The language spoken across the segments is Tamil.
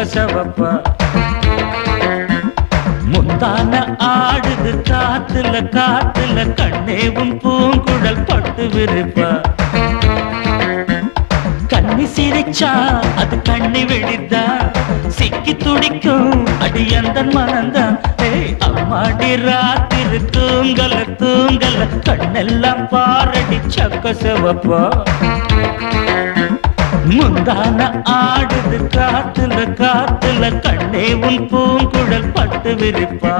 சக்க செவப்பா முந்தான ஆடுது காத்துல காத்துல கண்ணேவும் பூங்குழல் பட்டு விரிப்பா கண்ணி சிரிச்சா அது கண்ணி வெடித்தா சிக்கி துடிக்கும் அடி அந்த மனந்தான் அம்மாடி ராத்திரி தூங்கல தூங்கல கண்ணெல்லாம் பாரடி சக்க செவப்பா முந்தான ஆடுது காத்துல காத்துல கண்ணே உன் பூங்குழல் பட்டு விரிப்பா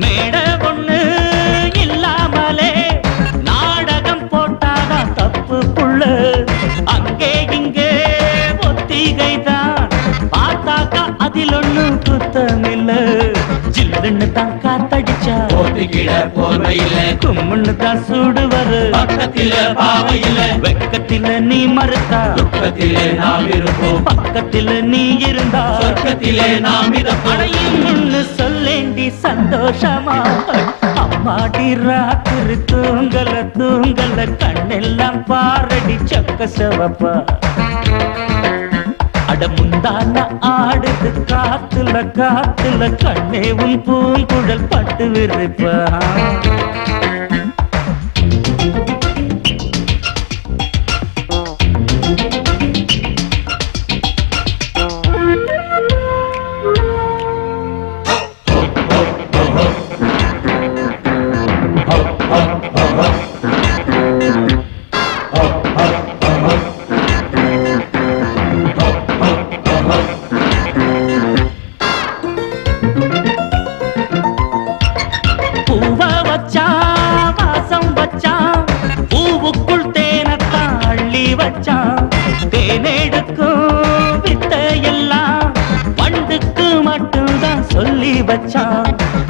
மேட ஒண்ணு இல்லாமலே நாடகம் போட்டாதான் தப்பு புள்ள அங்கே இங்கே ஒத்திகைதான் பார்த்தாக்கா அதில் ஒண்ணு குத்தமில்ல ஜில்லுன்னு தான் காத்தடிச்சா கும்முன்னு தான் சூடுவரு பக்கத்தில பாவையில வெக்கத்தில நீ மறுத்தா துக்கத்திலே நாம் இருப்போம் பக்கத்தில நீ இருந்தா சொர்க்கத்திலே நாம் இருப்போம் சொல்லேண்டி சந்தோஷமா அம்மாடி ராத்திரி தூங்கல தூங்கல கண்ணெல்லாம் பாரடி சக்க செவப்பா அட முந்தான ஆடுது காத்துல காத்துல கண்ணே உன் பூங்குழல் பட்டு விரிப்பா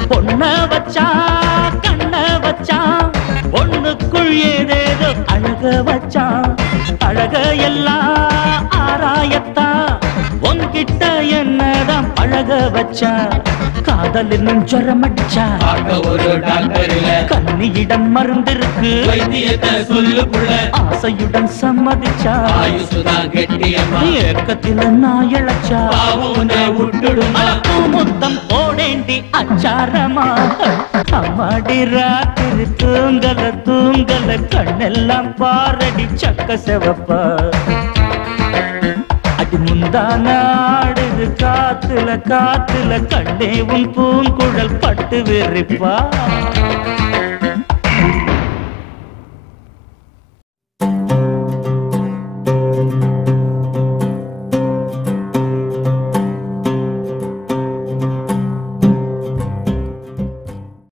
பொண்ண வச்சா கண்ண வச்சா பொண்ணுக்குள் ஏதேதோ அழக வச்சா அழக எல்லாம் ஆராயத்தா உன்கிட்ட என்னதான் பழக வச்சா காதல் இன்னும் ஜரம் அடிச்சா ஒரு கண்ணியிடம் மருந்திருக்கு வைத்தியத்தை சொல்லு புள்ள ஆசையுடன் சம்மதிச்சா ஏக்கத்தில நான் இழைச்சா முத்தம் போடேண்டி அச்சாரமா அம்மாடி ராத்திரி தூங்கல தூங்கல கண்ணெல்லாம் பாரடி சக்க செவப்பா அடி முந்தான ஆடுது காத்துல காத்துல கண்ணே உன் பூங்குழல் பட்டு விரிப்பா